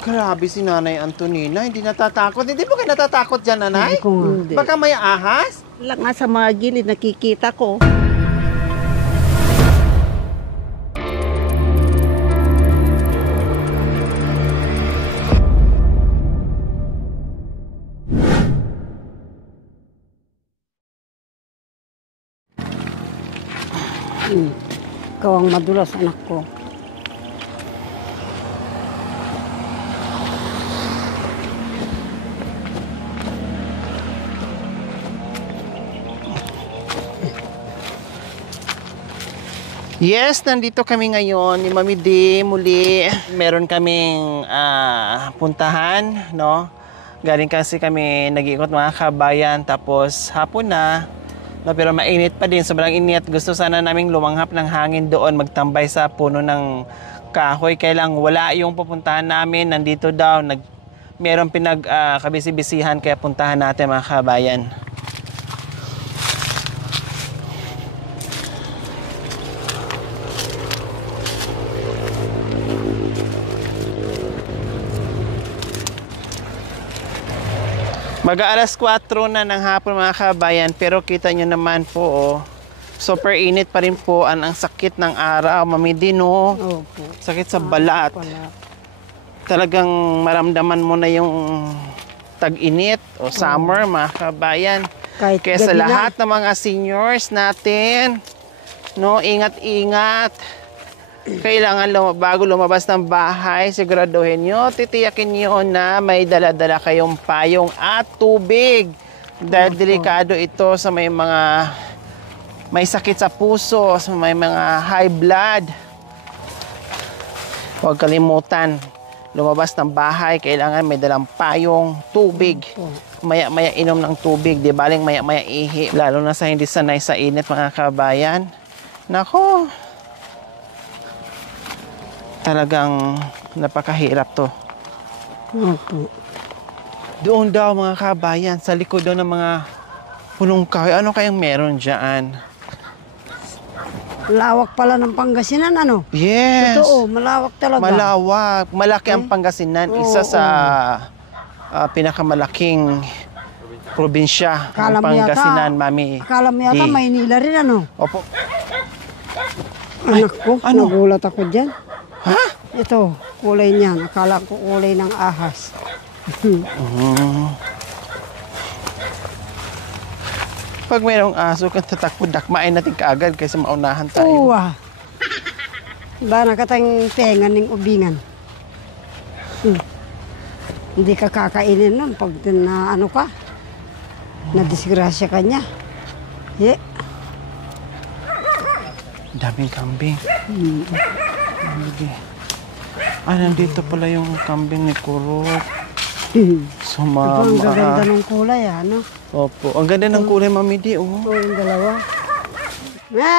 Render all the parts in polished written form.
Grabe si Nanay Antonina, hindi natatakot. Hindi mo kayo natatakot dyan, Nanay? Hindi. Baka may ahas? Lang nga sa mga gilid nakikita ko. Ikaw ang madulas, anak ko. Yes, nandito kami ngayon ni Mami D muli. Meron kaming puntahan, no? Galing kasi kami nag-iikot mga kabayan, tapos hapon na. No, pero mainit pa din, sobrang init. Gusto sana naming lumanghap ng hangin doon, magtambay sa puno ng kahoy. Kaya lang wala yung pupuntahan namin, nandito daw. Meron kabisi-bisihan, kaya puntahan natin mga kabayan. Mag-aalas 4 na ng hapon mga kabayan, pero kita nyo naman po, oh, super init pa rin po ang sakit ng araw, Mami D, no? Opo. Sakit sa balat. Talagang maramdaman mo na yung tag-init o summer mga kabayan. Kaya sa lahat ng mga seniors natin, no, ingat-ingat. Kailangan bago lumabas ng bahay, siguraduhin nyo, titiyakin nyo na may dala-dala kayong payong at tubig. Dahil delikado ito sa may sakit sa puso, sa may mga high blood. Huwag kalimutan, lumabas ng bahay, kailangan may dalang payong, tubig. Maya-maya inom ng tubig, di baling maya-maya ihi. Lalo na sa hindi sanay sa init mga kabayan. Nako, talagang napakahirap to. Opo. Doon daw mga kabayan, sa likod daw ng mga punong kahoy. Ano kayang meron dyan? Lawak pala ng Pangasinan, ano? Yes. Totoo, malawak talaga. Malawak. Malaki ang Pangasinan. Isa sa pinakamalaking probinsya ng Pangasinan, Mami. Akala mo yata Maynila rin, ano? Opo. Anak ko, ano? nagulat ako dyan. Ha? Ito, kulay niyan. Akala ko kulay ng ahas. Pag mayroong aso kang tatakbo, dakmain natin kaagad kaysa maunahan tayo. Uwa. Ba nakatang tenga ng ubingan. Hindi ka kakainin nun pag na ano ka. Na-disgrasya ka niya. Daming kambing. Nandito pala yung kambing ni Kurot. Sumama. Ang gaganda ng kulay, ano? Opo. Ang ganda ng kulay, Mami D, oh. Oo, yung dalawa. Na!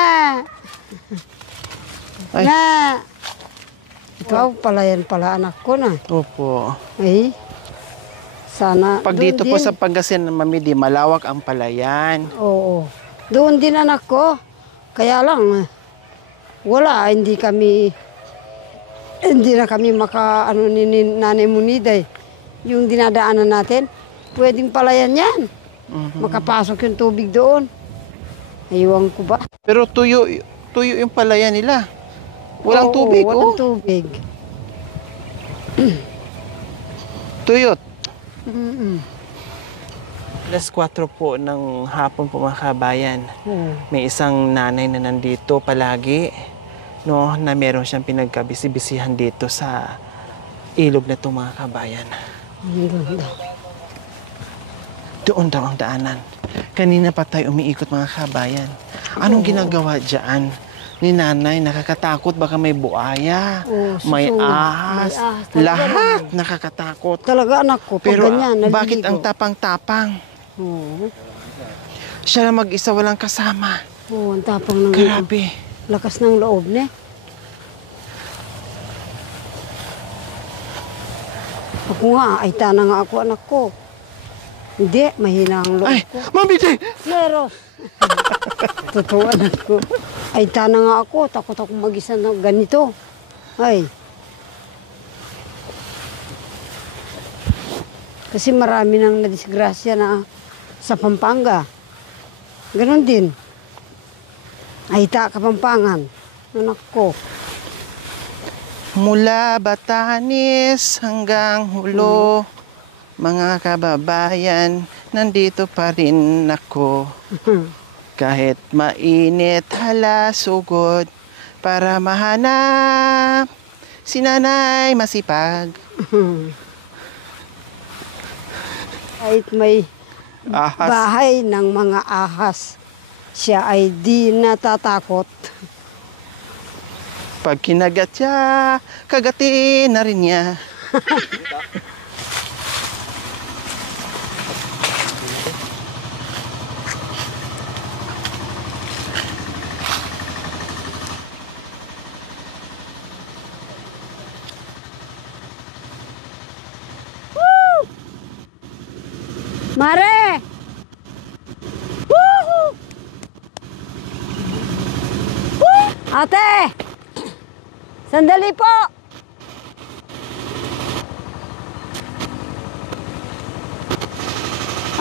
Ay. Na! Ikaw pala yan pala, anak ko na. Opo. Ay, sana. Pag dito po sa Pangasinan, Mami D, malawak ang palayan. Oo. Doon din anak ko. Kaya lang, wala, hindi na kami ni Nanay Muniday. Yung dinadaanan natin, pwedeng palayan yan. Makapasok yung tubig doon. Aywan ko ba? Pero tuyo yung palayan nila. Walang tubig, walang tubig. Tuyot. Alas 4 po ng hapon po mga kabayan. May isang nanay na nandito palagi, no, na meron siyang pinagkabisi-bisihan dito sa ilog na itong mga kabayan. Doon daw ang daanan. Kanina pa tayo umiikot mga kabayan. Anong ginagawa dyan ni nanay? Nakakatakot, baka may buaya, may ahas, lahat nakakatakot. Talaga anak ko, pag Pero ganyan, bakit ang tapang-tapang? Siya lang mag-isa, walang kasama. Oo, ang tapang ng Grabe. lakas ng loob niya. Ako nga, ay tana nga ako anak ko. Hindi, mahina ang loob ko. Mami D! Meron. Totoo anak ko. Ay tana nga ako, takot ako mag-isa na ganito. Ay. Kasi marami nang nadisgrasya na sa Pampanga. Ganon din. Ayta, Kapampangan. Anak ko. Mula Batanes hanggang Hulo, mga kababayan, nandito pa rin ako. Kahit mainit, hala, sugod, para mahanap si Nanay Masipag. Kahit may Ahas. bahay ng mga ahas, siya ay di natatakot. Pag kinagat siya, kagatin na rin niya. Mare! Woohoo! Ate! Sandali po!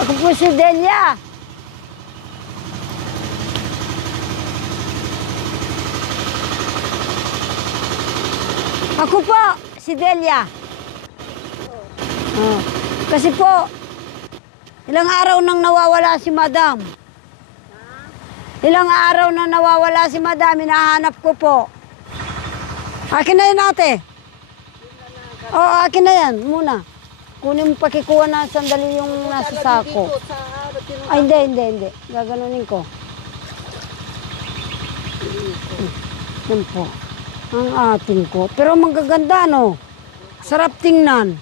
Ako po si Delia. Ako po, si Delia. Oh. Kasi po, ilang araw nang nawawala si Madam. Ilang araw na nawawala si Madam, hinahanap ko po. Akin na yan, ate. Oo, akin na yan, muna. Kunin mo pakikuha na sandali yung nasa sako. Ay, hindi. Gaganunin ko. Yan po. Ang ating ko. Pero magaganda, no? Sarap tingnan.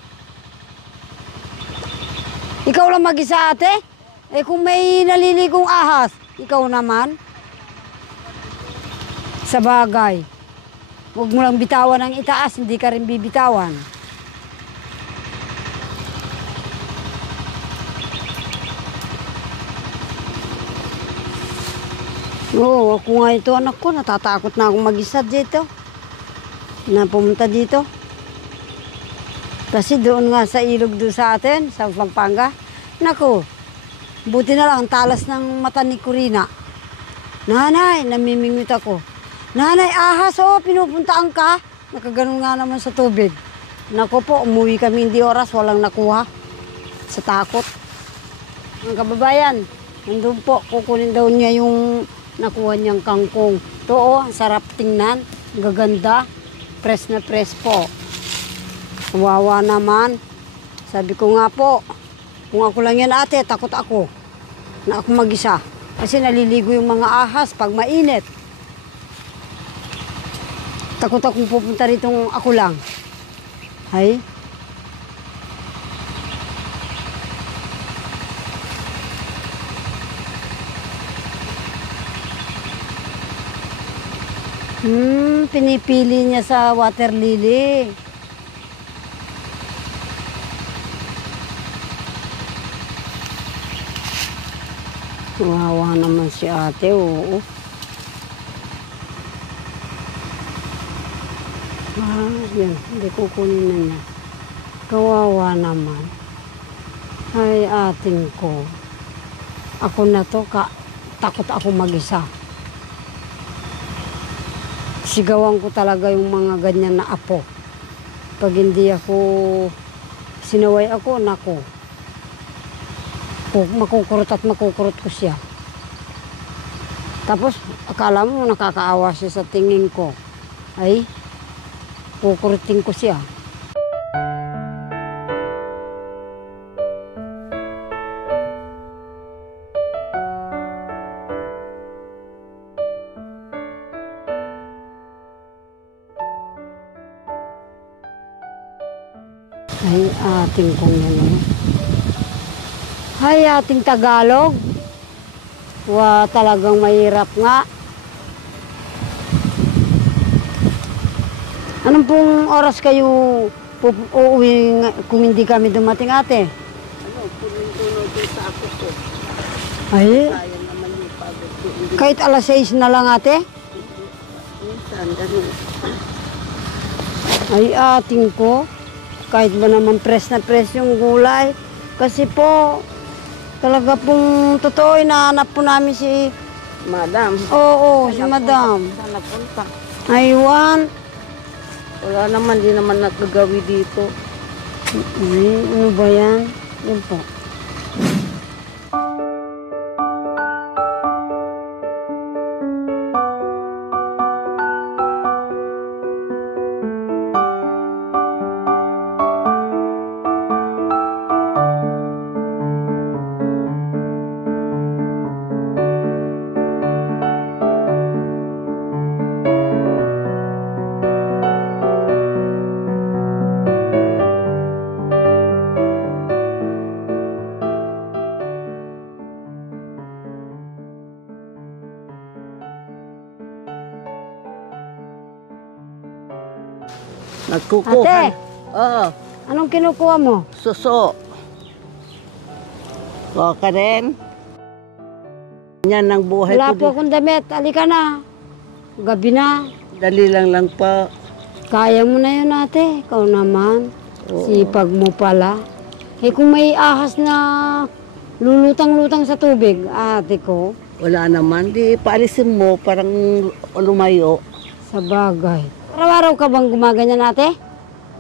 Ikaw lang mag-isa, ate? Eh kung may naliligong ahas, ikaw naman? Sa bagay. Huwag mo lang bitawan ang itaas, hindi ka rin bibitawan. Oo, ako nga ito, anak ko, natatakot na akong mag-isa dito. Na pumunta dito. Kasi doon nga sa ilog doon sa atin, sa Pampanga. Naku, buti na lang ang talas ng mata ni Corina. Nanay, namimingwit ako. Nanay, ahas, pinupuntaan ka. Nakaganon nga naman sa tubig. Naku po, umuwi kami hindi oras, walang nakuha. Sa takot. Ang kababayan, nandun po, kukunin daw niya yung nakuha niyang kangkong. Ito, ang sarap tingnan, gaganda, press na press po. Kawawa naman. Sabi ko nga po, kung ako lang yan ate, takot ako na ako mag-isa. Kasi naliligo yung mga ahas pag mainit. Takot akong pupunta rito ako lang. Ay. Pinipili niya sa water lily. Wawa naman si ate, oo. Yan, hindi kukunin na niya. Kawawa naman. Ay, ating ko. Ako na to, takot ako mag-isa. Sigawan ko talaga yung mga ganyan na apo. Pag hindi ako sinaway ako, nako. Makukurot at makukurot ko siya. Tapos, akala mo nakakaawa siya sa tingin ko. Ay, kukurutin ko siya. Ay, ating kong yan. Ay, ating Tagalog. Talagang mahirap nga. Anong pong oras kayo uuwi kung hindi kami dumating, ate? Puno-puno din sa ako ko. Ay, Sayang naman yung pagod ko. Hindi kahit alas 6 na lang, ate? minsan, ganun. Ay, ating ko. Kahit ba naman press na press yung gulay, Kasi po, talaga pong totoo, hinahanap po namin si... Madam. Oo, si Madam. Saan napunta? Aywan. Wala naman, di naman nagagawi dito. Ay, ano ba yan? Yun po. Nagkukuha. Ate! Oo, Anong kinukuha mo? suso. Kuha ka rin. Yan ang buhay Wala ko. po akong damit. Halika na. Gabi na. Dali lang pa. Kaya mo na yun, ate. Ikaw naman. Oo. Sipag mo pala. Eh kung may ahas na lulutang-lutang sa tubig, ate ko, Wala naman, di paalisin mo, parang lumayo. sa bagay. Araw-araw ka bang gumaganyan, ate?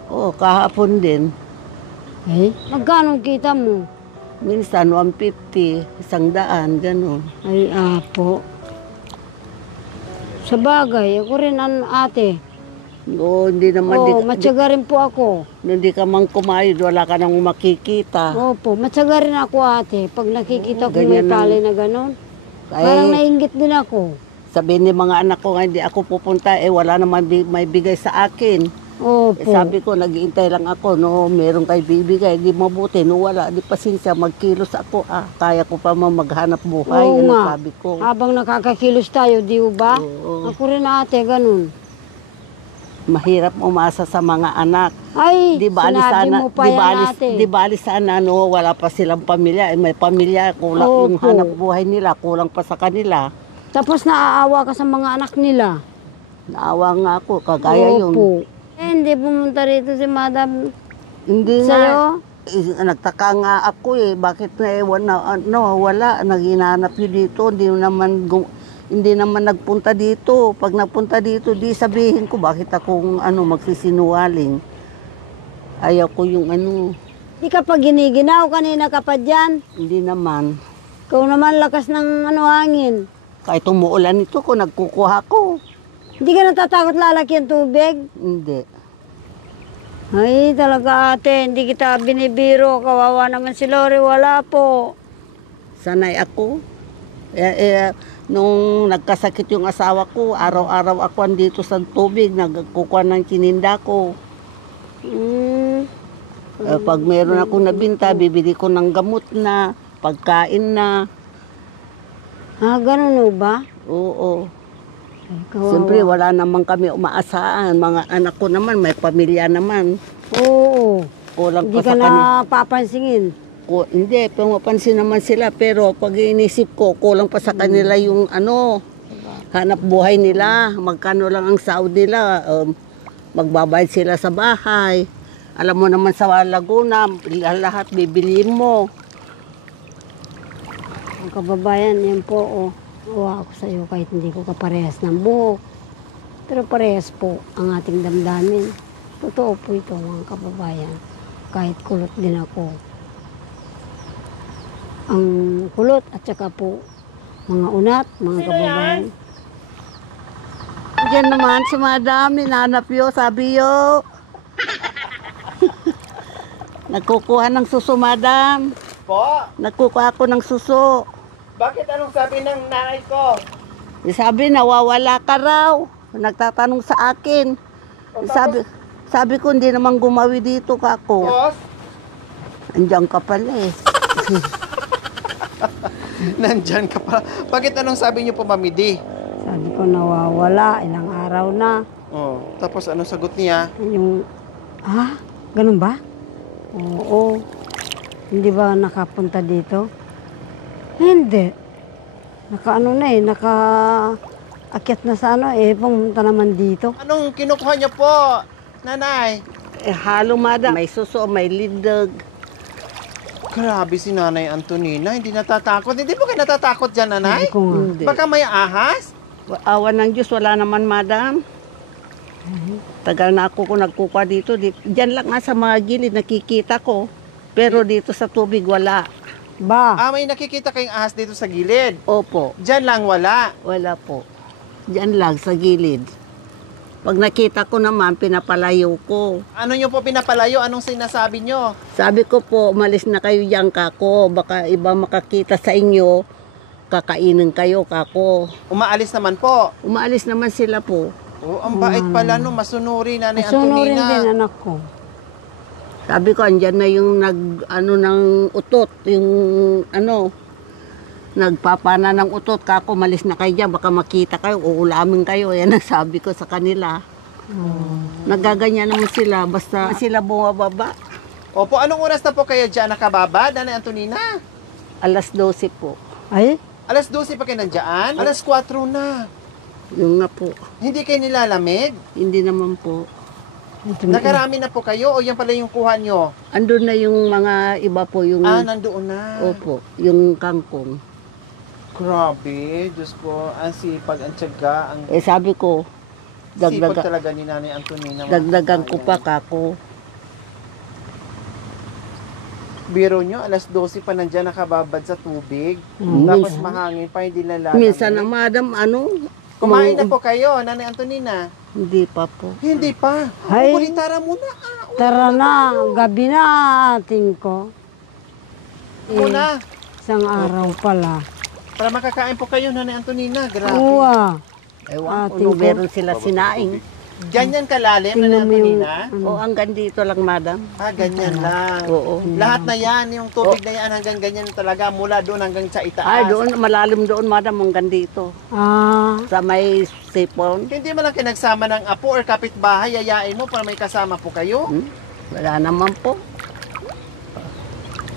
Oo, kahapon din. Eh, magkano kita mo? Minsan 150, 100, gano'n. Ay, apo. Sa bagay, ako rin, ate. Oo, hindi naman, Oo, matyaga rin po ako. hindi ka man kumayod, wala ka nang makikita. Opo, matyaga rin ako, ate. Pag nakikita ko may Ganyan lang. palay na gano'n, Ay, parang nainggit din ako. sabihin ni mga anak ko nga, hindi ako pupunta, wala naman may bigay sa akin. Opo. Sabi ko, nag-iintay lang ako, no, meron kay bibigay, di mabuti, no, wala, di pasensya, magkilos ako, kaya ko pa maghanap buhay, Oo yun ang nga. sabi ko. Habang nakakakilos tayo, di ba? Oo. Ako rin, ate, ganun. Mahirap umasa sa mga anak. Ay, Di bali sinabi sana, mo pa yan, ate. di bali sana, no, wala pa silang pamilya, may pamilya, kulang yung Opo. hanap buhay nila, kulang pa sa kanila. Tapos naaawa ka sa mga anak nila. Naawa nga ako, kagaya yun. Opo. Eh, hindi pumunta rito si Madam Hindi sa'yo? nga, nagtaka nga ako bakit na wala, naghinanap yun dito, hindi naman nagpunta dito. Pag nagpunta dito, di sabihin ko bakit akong magsisinungaling. Ayaw ko yung Di ka pa giniginaw, kanina ka pa dyan. hindi naman. Ikaw naman lakas ng hangin. Kahit umuulan ito ko, nagkukuha ko. Hindi ka natatakot lalaki ang tubig? Hindi. Ay, talaga ate, hindi kita binibiro. Kawawa naman si Lori, wala po. Sanay ako. Nung nagkasakit yung asawa ko, araw-araw ako andito sa tubig, nagkukuha ng kininda ko. Mm. Pag meron akong nabinta, bibili ko ng gamot na, pagkain na. Ganun o ba? Oo. Ay, kawawa. Siyempre, wala naman kami umaasahan. Mga anak ko naman, may pamilya naman. Oo. Kulang Hindi pa ka sa kanila. na papansingin. Hindi, pumapansin naman sila. Pero pag inisip ko, kulang pa sa kanila yung hanap buhay nila. Magkano lang ang sahod nila. Magbabayad sila sa bahay. Alam mo naman sa Laguna, lahat bibiliin mo. Ang kababayan, yan po, oh. Awa ako sa iyo kahit hindi ko kaparehas ng buhok. Pero parehas po ang ating damdamin. Totoo po ito, mga kababayan. Kahit kulot din ako. Ang kulot at saka po mga unat, mga kababayan. Diyan naman si Madam, hinanap yo, sabi yo. Nagkukuha ng suso, Madam. Po, Nagkukuha ako ng suso. bakit anong sabi ng nanay ko? Sabi, nawawala ka raw. Nagtatanong sa akin. Sabi ko, hindi naman gumawi dito ka ako. Boss, Andiyan ka pala eh. nandyan ka pa. Bakit anong sabi niyo po, Mami D? Sabi ko nawawala, ilang araw na. Oh, tapos anong sagot niya? Yung, ganun ba? Oo. Hindi ba nakapunta dito? Hindi. Naka-ano na naka-akyat na sa pumunta naman dito. Anong kinukuha niyo po, nanay? Halo, Madam. May suso, may lindag. Grabe si Nanay Antonina, hindi natatakot. Hindi po kayo natatakot dyan, Nanay? Hindi ko nga. Hindi. Baka may ahas? Awan ng Diyos, wala naman, madam. Tagal na ako kung nagkukuha dito. Diyan lang nga sa mga gilid, nakikita ko. Pero dito sa tubig, wala. Ba, May nakikita kayong ahas dito sa gilid. Opo, Dyan lang wala. wala po. Diyan lang, sa gilid. Pag nakita ko naman, pinapalayo ko. Ano nyo po pinapalayo? Anong sinasabi nyo? Sabi ko po, umalis na kayo diyan, kako. Baka iba makakita sa inyo, kakainin kayo, kako. Umaalis naman po. Umaalis naman sila po. Oh, ang bait pala no, masunuri Nanay sunurin din Antonina. anak ko. Sabi ko, andyan na yung ng utot, yung nagpapana ng utot, kako, malis na kayo dyan, baka makita kayo, uulamin kayo. Yan ang sabi ko sa kanila. Nagaganyan naman sila, basta sila bumababa. Opo, anong oras na po kayo dyan nakababa, Nanay Antonina? Alas 12 po. Ay, Alas 12 pa kayo nandyan? Alas 4 na. Yung nga po, Hindi kayo nilalamig? hindi naman po. Nakarami na po kayo o yan pala yung kuha nyo? Andun na yung mga iba po, yung, Nandoon na. opo, yung kangkong. Grabe, Diyos ko, ang sipag, ang tiyaga, ang Sabi ko, sipag talaga ni Nanay Antonina. mga dagdagan ko pa, kabayan. kako. Biro nyo, alas 12 pa nandyan nakababad sa tubig. Mm. Tapos mahangin pa, hindi lalamig. Minsan na, madam, Kumain na po kayo, Nanay Antonina. Hindi pa po. Hindi pa. Ay. Kukulitara muna. tara na, gabi na ating ko. Muna. Isang araw pala. Para makakain po kayo, Nanay Antonina. Grabe. Uwa. Ewan ko, Ating ko. meron sila sinaing. Ganyan kalalim, Nanay Tingnan mo yung, Antonina. O, hanggang dito lang, madam. Ganyan lang. Oo. Lahat na yan, yung tubig na yan hanggang ganyan talaga, mula doon hanggang sa itaas. Ay, doon, malalim doon, madam, hanggang dito. Sa may sipon. Hindi mo lang kinagsama ng apo or kapitbahay, yayain mo para may kasama po kayo. Wala naman po.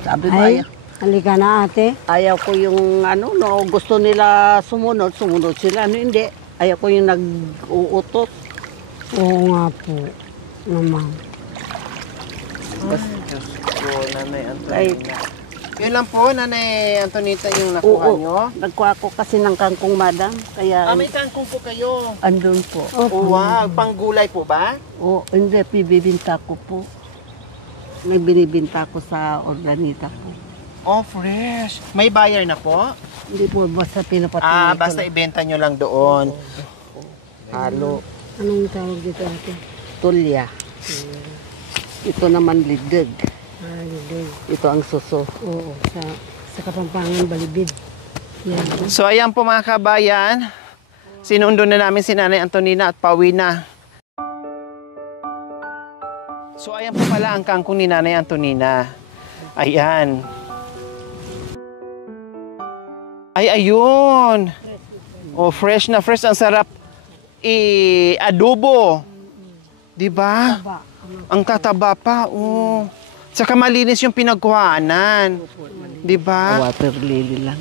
Sabi ko, ay, halika na ate. ayaw ko yung gusto nila sumunod sila. Hindi. Ayaw ko yung nag-uutot. Oo nga po. Naman. Diyos ko, Nanay Antonina. Yun lang po, Nanay Antonita, yung nakuha Oo. nyo. Nagkuha ko kasi ng kangkong, madam. Kaya, May kangkong po kayo. andun po. Wow, panggulay po ba? O, hindi, bibibinta ko po. May binibinta ko sa organita ko. Oh, fresh. May buyer na po? Hindi po, basta pinapatuloy ko Basta lang. ibenta nyo lang doon. Halo. Anong tawag dito ate? Tulya. Ito naman lidig. Balibid. Ito ang suso. Oo, sa Kapampangan Balibid. Yan. So ayan po mga kabayan, sinundo na namin si Nanay Antonina at pauwi na. So ayan po pala ang kangkong ni Nanay Antonina. Ayan. Ay, ayun. Oh, fresh na fresh. Ang sarap i-adobo. Diba? Ba, Ang tataba pa. Oh. Saka malinis yung pinagkuhaanan. Diba? Water lily lang.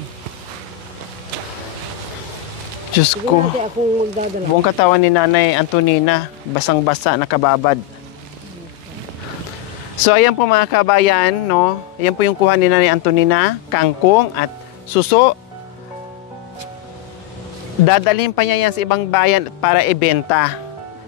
Diyos ko. ate akong magdadala. Buong katawan ni Nanay Antonina, basang-basa, nakababad. So ayan po mga kabayan, no? Ayan po yung kuha ni Nanay Antonina, kangkong at suso. Dadalhin pa niya yan sa ibang bayan para ibenta,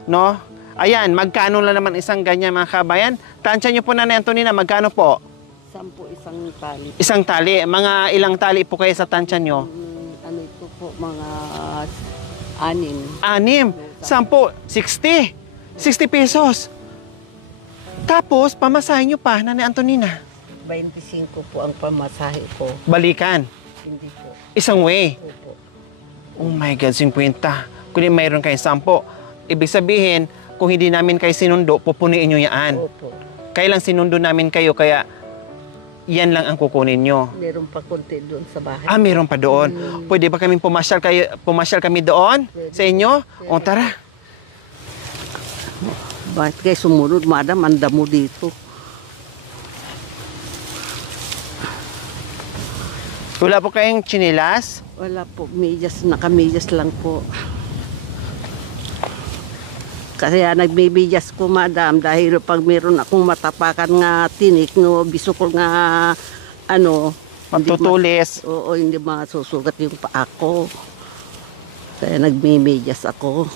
no? Ayan, magkano lang naman isang ganyan mga kabayan? Tansya niyo po Nanay Antonina, magkano po? 10 isang tali. Isang tali. Mga ilang tali po kayo sa tansya niyo? Ano ito po, mga 6. 6, 10, 60. 60 pesos. Tapos, pamasahin nyo pa, Nanay Antonina. 25 po ang pamasahe ko. Balikan. Hindi po. Isang way. Opo. Oh my God, 50. Kung mayroon kayo 10, ibig sabihin, kung hindi namin kayo sinundo, pupuniin nyo yan. Opo. Kailang sinundo namin kayo, kaya yan lang ang kukunin nyo. Meron pa konti doon sa bahay. Meron pa doon. Pwede ba kaming pumasyal kami doon sa inyo? O tara. Bakit kayo sumunod, madam? Anda mo dito. Wala po kayong chinilas? Wala po. Medyas, naka-medyas lang po. Kaya nagbibidyas ko, madam, dahil pag meron akong matapakan nga tinik, no, biso ko nga ano, Magtutulis. oo, hindi masusugat yung paa ko. Kaya nagmimidyas ako.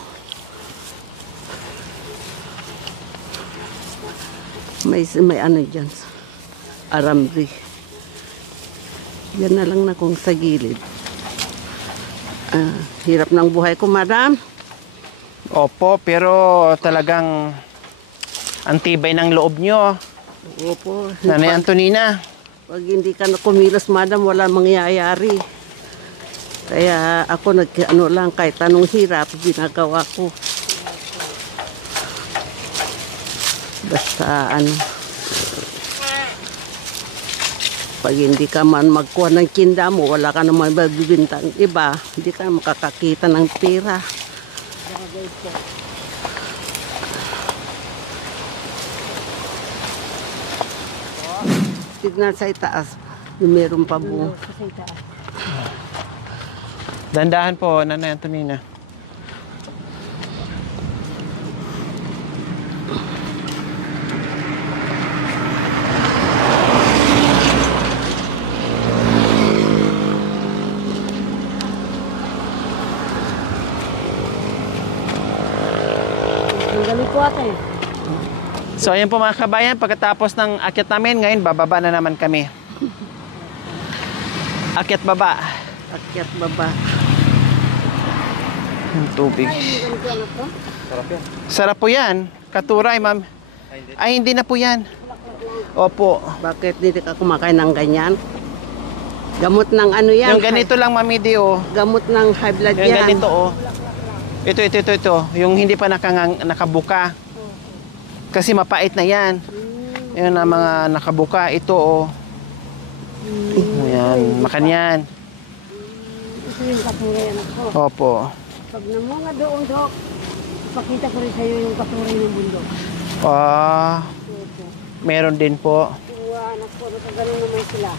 May ano dyan, aramri. Yan na lang na kung sa gilid. Hirap ng buhay ko, madam. Opo, pero talagang antibay ng loob nyo. Opo. Nanay Antonina. Pag hindi ka na kumilos, madam, wala mangyayari. Kaya ako ano lang, kahit anong hirap, ginagawa ko. Basta ano, pag hindi ka man magkuha ng kinda mo, wala ka naman magbibintang iba, hindi ka makakakita ng pera. Tignan sa itaas, yung meron pa buo. Dandahan po, Nanay Antonina. Galing ko ate. So ayan po mga kabayan, pagkatapos ng akyat namin, ngayon bababa na naman kami. Akyat baba. Akyat baba. Yung tubig. Sarap po yan. Katuray, ma'am. Ay, hindi na po yan. Opo. Bakit hindi ka kumakain ng ganyan? Gamot ng ano yan? Yung ganito lang, Mami Di, oh. Gamot ng high blood Yung yan. ganito, oh. Ito. Yung hindi pa nakabuka. Kasi mapait na yan. Yun ang mga nakabuka. Ito, oh. Ayan, makanyan. Ito yung katuray anak ko. Opo. Pag namunga doon, Dok, ipakita ko rin sa'yo yung katuray ng bundok. Ah, Opo. meron din po. Yung anak ko, nakaganon naman sila.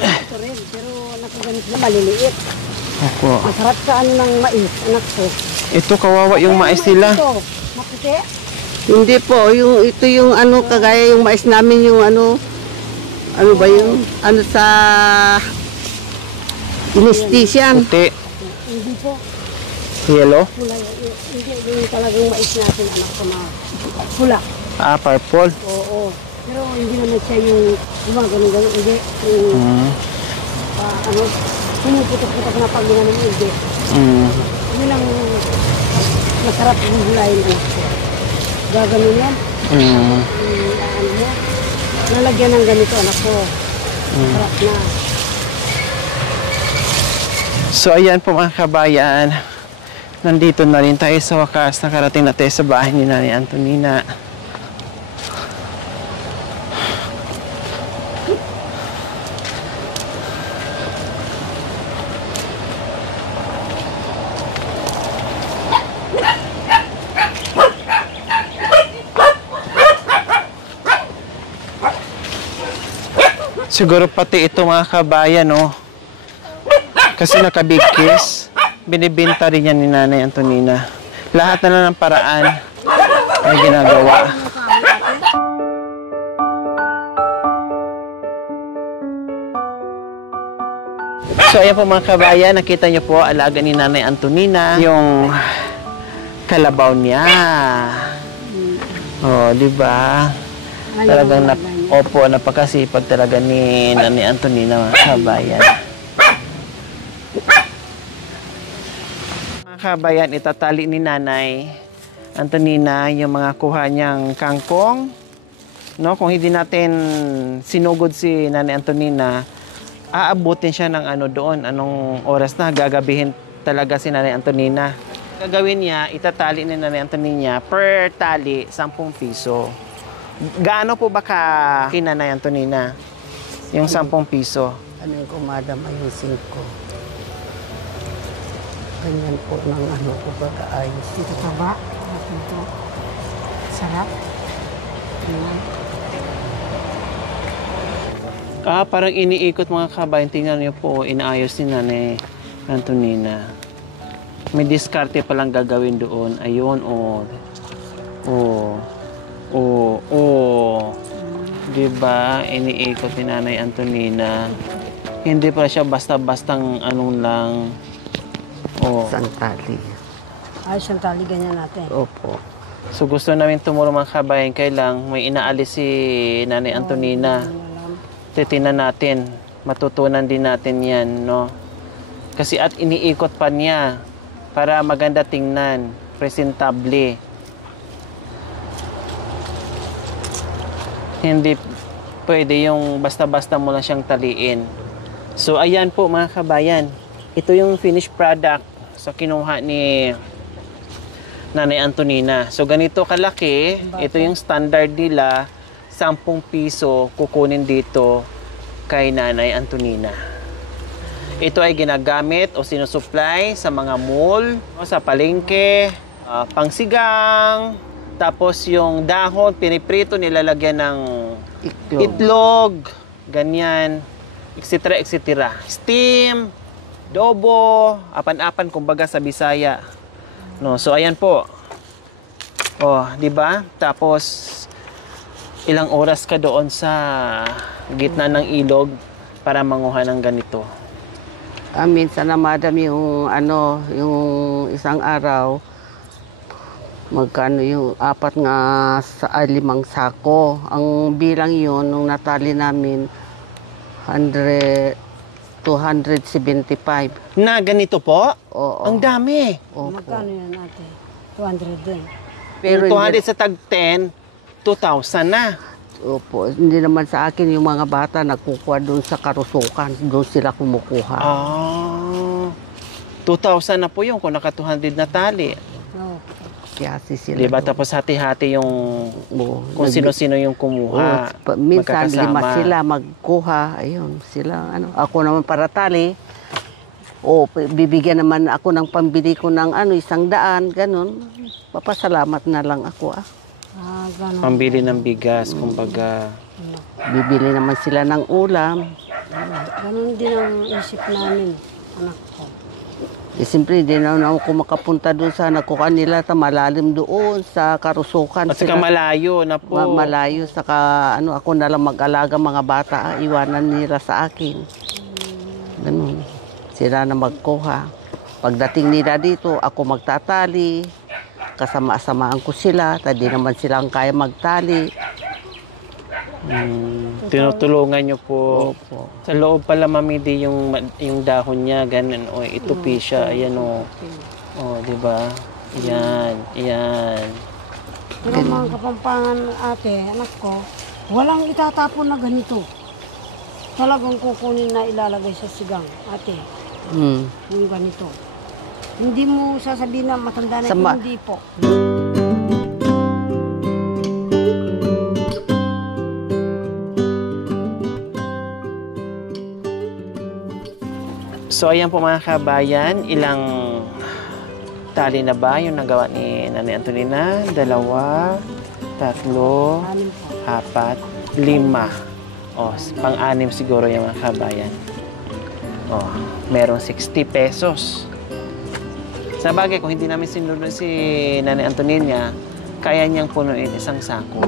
Ito rin, pero nakaganon sila maliliit. Opo. Masarap sa ano ng mais, anak ko. Ito, kawawa yung mais nila. Ito, maputi. Hindi po, ito yung ano, kagaya yung mais namin yung ano ba yung, ano sa anesthesian. Puti. Hindi po, Yellow. pula. Hindi, yung talagang mais natin, anak ko na pula. Ah, purple. Oo. Pero hindi naman siya yung gumagano-gano, hindi. Yung, ano, pumuputok-putok na pag ginanon, hindi. Yun ang masarap yung gulayin, anak ko. Gaganon yan. Ano mo, nalagyan ng ganito, anak ko. Sarap na. So ayan po mga kabayan, nandito na rin tayo sa wakas. Nakarating na tayo sa bahay ni Nanay Antonina. Siguro pati ito mga kabayan, oh. Kasi naka-big kiss, binibinta rin yan ni Nanay Antonina. Lahat na lang ng paraan ay ginagawa. So ayan po mga kabayan, nakita niyo po alaga ni Nanay Antonina yung kalabaw niya. Oh, di ba? Talagang opo, napakasipag talaga ni Nanay Antonina mga kabayan. Mga kabayan, itatali ni Nanay Antonina yung mga kuha niyang kangkong. No, kung hindi natin sinugod si Nanay Antonina, aabutin siya ng ano doon, anong oras na gagabihin talaga si Nanay Antonina. Gagawin niya, itatali ni Nanay Antonina per tali 10 piso. Gaano po ba kina Nanay Antonina yung 10 piso? Ano yung kumada ayusin ko. Ganyan po ng ano ko pagkaayos. Ito pa ba? Ito. Sarap. Parang iniikot mga kabayan. Tingnan niyo po, inaayos ni Nanay Antonina. May diskarte palang gagawin doon. Ayun, oh. Diba? Iniikot ni Nanay Antonina. Hindi pa siya basta-bastang anong lang. Oh. Isang tali. Ayos yung tali, ganyan natin. Opo. So gusto namin tumulong mga kabayan, kailang may inaalis si Nanay Antonina. Titinan natin, matutunan din natin yan, no? Kasi at iniikot pa niya para maganda tingnan, presentable. Hindi pwede yung basta-basta mo lang siyang taliin. So ayan po mga kabayan, ito yung finished product sa kinuha ni Nanay Antonina. So ganito kalaki, ito yung standard nila, 10 piso kukunin dito kay Nanay Antonina. Ito ay ginagamit o sinusupply sa mga mall, sa palengke, pangsigang, tapos yung dahon, piniprito, nilalagyan ng itlog, ganyan, etc. etc. Steam, dobo, apan-apan kumbaga sa Bisaya. No, so ayan po. Oh, 'di ba? Tapos ilang oras ka doon sa gitna ng ilog para manguha ng ganito. Minsan na madam yung yung isang araw, magkano yung 4 nga sa 5 sako. Ang bilang yun, nung natali namin, 275. Na ganito po? Oo. Ang dami. Opo. Magkano yan ate? 200 din. Pero Pero 200 sa tag 10, 2,000 na. Opo, hindi naman sa akin yung mga bata nagkukuha doon sa karusukan, doon sila kumukuha. 2,000 na po yun kung naka 200 na tali. Oo. Kaya sila. Diba? doon. Tapos hati-hati yung Oo, kung sino-sino yung kumuha. minsan magkakasama. 5 sila magkuha, ayun, sila ako naman para tali. Bibigyan naman ako ng pambili ko ng 100, ganun. Papasalamat na lang ako Ganun. Pambili ng bigas, kumbaga. Bibili naman sila ng ulam. Ganun din ang isip namin, anak ko. Siyempre, hindi na ako makapunta doon sa nakuha nila, malalim doon sa karusukan. At saka malayo na po. Malayo, saka ako na lang mag-alaga mga bata, iwanan nila sa akin. Ganun. Sila na magkuha. Pagdating nila dito, ako magtatali. Kasama-samaan ko sila, hindi naman sila ang kaya magtali. Tinutulungan nyo po. Opo. Sa loob pala mamidi yung dahon niya, ganun. O, itupi siya. Ayan o. O, di ba? Yan. Pero mga Kapampangan ate, anak ko, walang itatapon na ganito. Talagang kukunin na ilalagay sa sigang, ate. Yung ganito. Hindi mo sasabihin na matanda na, hindi po. So, ayan po mga kabayan, ilang tali na ba yung nagawa ni Nanay Antonina? 2, 3, 4, 5. O, pang-anim siguro yung mga kabayan. O, merong 60 pesos. Sa bagay, kung hindi namin sinunod si Nanay Antonina, kaya niyang punuin isang sako.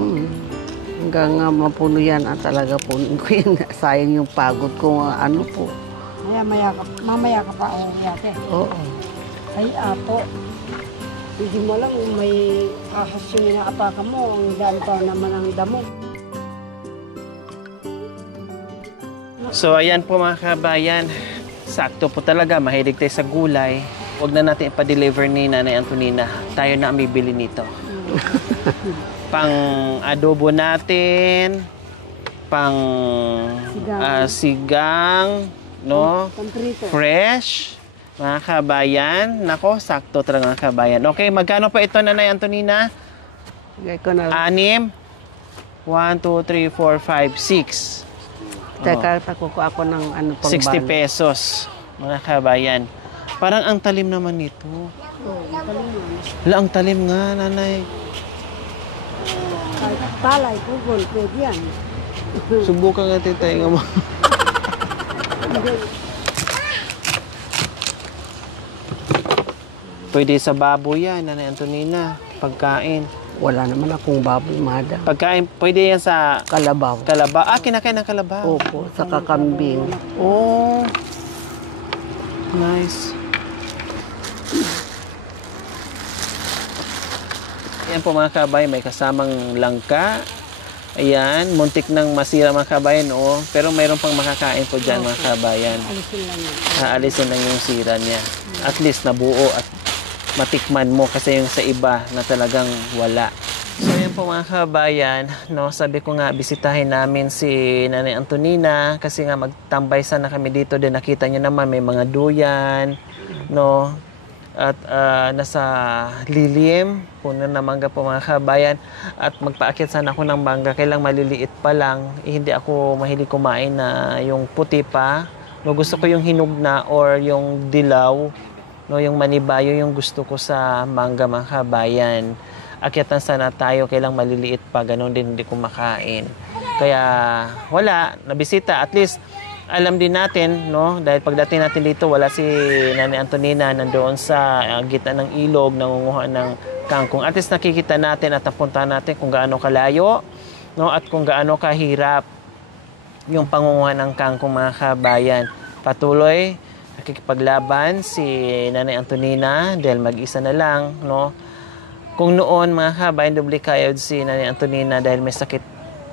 Hanggang mapuno yan, talaga puno ko yun. Sayang yung pagod ko, po. Mamaya ka pa, ate. Oo. Ay, apo. Hindi mo lang may ahas yung inaapakan mo, ang daan pa naman ang damo. So, ayan po mga kabayan. Sakto po talaga, mahilig tayo sa gulay. Huwag na natin ipa-deliver ni Nanay Antonina. Tayo na ang bibili nito. Pang adobo natin, pang sigang, no? Pamprito. Fresh. Mga kabayan. Nako, sakto talaga mga kabayan. Okay, magkano pa ito, Nanay Antonina? Gaya ko na. 6. 1, 2, 3, 4, 5, 6. Teka, ko ako ng pang 60 pesos, mga kabayan. Parang ang talim naman nito. Ang talim nga, Nanay. Palay, pugol, pwede yan. Subukan natin tayo mo. Pwede sa baboy yan, Nanay Antonina. Pagkain. Wala naman akong baboy, madam. Pagkain, pwede yan sa Kalabaw. kalabaw. Kinakain ng kalabaw. Opo, sa kakambing. Oh. Nice. Ayan po mga kabay, may kasamang langka. Ayan, muntik nang masira mga kabayan, oh. Pero mayroon pang makakain po dyan mga kabayan. Alisin lang yan. Aalisin lang yung sira niya. At least nabuo at matikman mo kasi yung sa iba na talagang wala. So yan po mga kabayan, no, sabi ko nga bisitahin namin si Nanay Antonina kasi nga magtambay sana kami dito din. Nakita niyo naman may mga duyan, no, at nasa lilim, puno na mangga po mga kabayan, at magpaakyat sana ako ng mangga, kailang maliliit pa lang, hindi ako mahilig kumain na yung puti pa, no, gusto ko yung hinog na or yung dilaw, no, yung manibayo yung gusto ko sa mangga mga kabayan. Akyatan sana tayo, kailang maliliit pa, ganun din hindi ko makain. Kaya wala, nabisita, at least alam din natin, no, dahil pagdating natin dito, wala si Nanay Antonina nandoon sa gitna ng ilog, nangunguha ng kangkong. At least nakikita natin at napunta natin kung gaano kalayo, no, at kung gaano kahirap yung pangunguha ng kangkong mga kabayan. Patuloy nakikipaglaban si Nanay Antonina dahil mag-isa na lang, no. Kung noon mga kabayan, doble kayod si Nanay Antonina dahil may sakit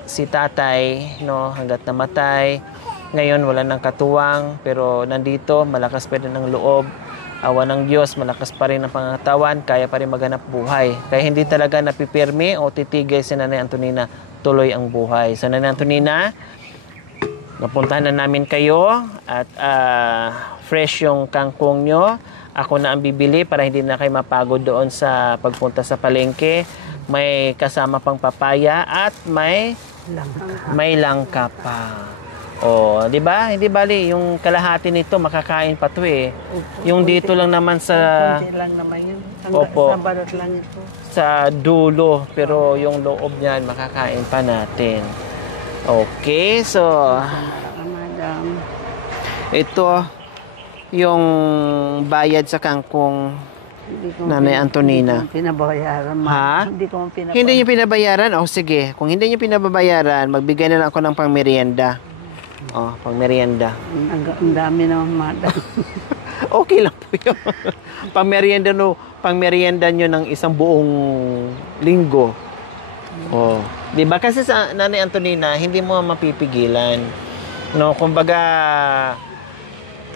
si tatay, no, hanggat namatay. Ngayon wala nang katuwang, pero nandito malakas pa rin ang loob. Awa ng Diyos, malakas pa rin ang pangangatawan, kaya pa rin maghanap buhay. Kaya hindi talaga napipirmi o titigil si Nanay Antonina, tuloy ang buhay. So Nanay Antonina, napuntahan na namin kayo at fresh yung kangkong nyo. Ako na ang bibili para hindi na kayo mapagod doon sa pagpunta sa palengke. May kasama pang papaya at may langka pa. Oh, 'di ba? Hindi bali yung kalahati nito makakain pa 'to eh. Yung dito lang naman sa Konti lang naman yun. Opo. Sa balot lang ito. sa dulo, pero yung loob niyan makakain pa natin. Okay, so Madam. ito yung bayad sa kangkong Nanay Antonina. Pinabayaran. Ha? Hindi ko pinabayaran. Hindi niyo pinabayaran? O sige, kung hindi niyo pinababayaran, magbigay na lang ako ng pangmerienda. Oh, pangmerienda. Ang dami naman, madam. Okay lang po yun. Pangmerienda nyo ng isang buong linggo. Oh. Di ba? Kasi sa Nanay Antonina, hindi mo mapipigilan. No, kumbaga,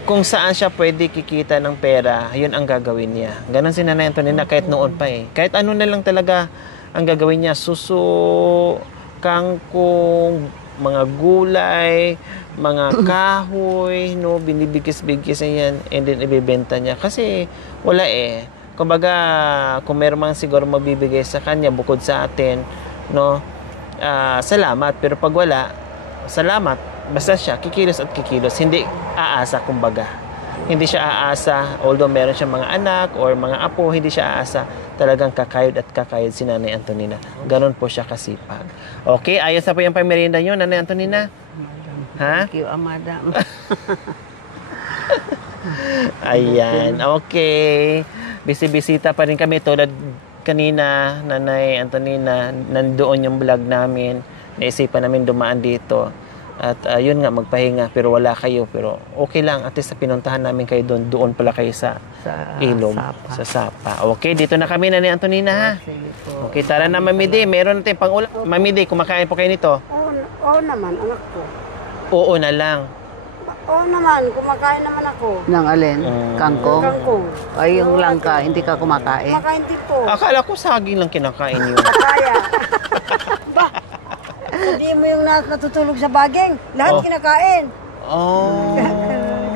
kung saan siya pwede kikita ng pera, yun ang gagawin niya. Ganon si Nanay Antonina kahit noon pa eh. Kahit ano na lang talaga ang gagawin niya. Suso, kangkong, mga gulay, mga kahoy, no, binibigis-bigis yan, and then ibebenta niya. Kasi wala eh. Kumbaga, kung meron man siguro mabibigay sa kanya bukod sa atin, no, salamat. Pero pag wala, salamat. Basta siya, kikilos at kikilos. Hindi aasa, kumbaga. Hindi siya aasa, although meron siya mga anak or mga apo, hindi siya aasa. Talagang kakayod at kakayod si Nanay Antonina. Ganon po siya kasipag. Okay, ayos na po yung pamerienda nyo, Nanay Antonina? Ha? Thank you, madam. Ayan, okay. Bisibisita pa rin kami tulad kanina, Nanay Antonina, nandoon yung vlog namin. Naisipan namin dumaan dito. At yun nga, magpahinga, pero wala kayo. Pero okay lang, at least sa pinuntahan namin kayo doon, doon pala kayo sa ilog, Sapa. sa Sapa. Okay, dito na kami, Nanay Antonina, ha? Sige po. Okay, tara na, Mami Di. Meron natin pang-ulam. Mami Di, kumakain po kayo nito? Oo naman, anak ko. Oo na lang. Oo naman, kumakain naman ako. Nang alin? Kangkong? Kangkong. Ay, yung langka, hindi ka kumakain? Kumakain din po. Akala ko saging lang kinakain niyo. Kaya. Ba? Hindi mo yung natutulog sa baging. Lahat Oh. kinakain. Oh.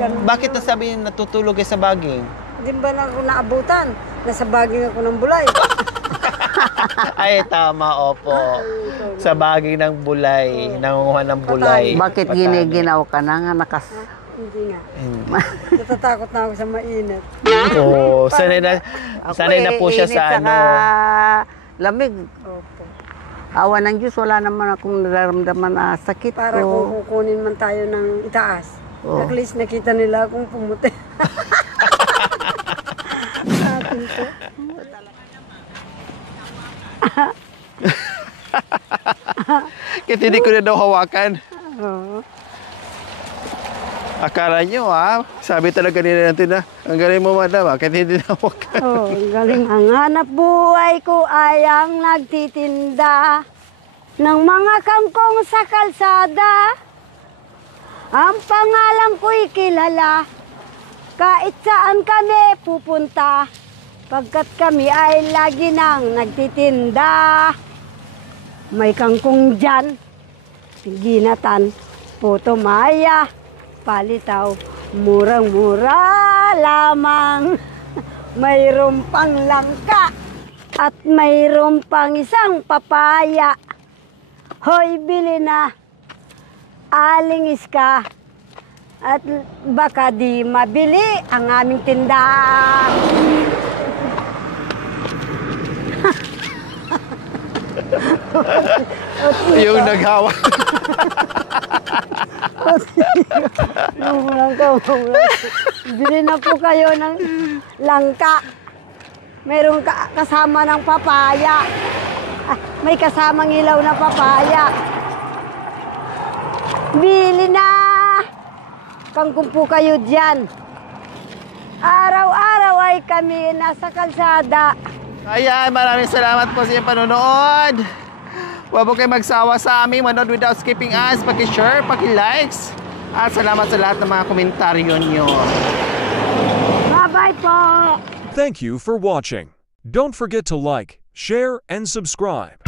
Ganun. Bakit nasabi niyo natutulog kayo sa baging? Hindi ba na ako naabutan? Nasa baging ako ng bulay. Ay, tama, opo. Sa baging ng bulay, nangunguha ng bulay. Bakit giniginaw ka na nga Hindi nga. Hindi. Natatakot na ako sa mainit. Oo, sanay na po siya sa ano. Lamig. Opo. Awa ng Diyos, wala naman akong nararamdaman na sakit Para ko. kung kukunin man tayo ng itaas. Oh. At least nakita nila akong pumuti. Atin to. Kahit hindi ko na daw hawakan. Oo. Akala nyo sabi talaga nila natin na, ang galing mo madam kahit hindi na hawakan. Oh, galing. Ang hanap buhay ko ay ang nagtitinda ng mga kangkong sa kalsada. Ang pangalan ko'y kilala, kahit saan kami pupunta, pagkat kami ay lagi nang nagtitinda. May kangkong dyan, ginatan, puto maya, palitaw, murang-mura lamang. Mayroon pang langka at mayroon pang isang papaya. Hoy, bili na, aling iska, at baka di mabili ang aming tindahan. Yung naghawak. Bili na po kayo ng langka. Mayroong kasama ng papaya. May kasamang ilaw na papaya. Bili na! Kangkong po kayo dyan. Araw-araw ay kami nasa kalsada. Ayan, maraming salamat po sa inyong panonood. Huwag po kayo magsawa sa amin. Manood without skipping ads. Paki-share, paki-likes. At salamat sa lahat ng mga komentaryo nyo. Bye-bye po! Thank you for watching. Don't forget to like, share, and subscribe.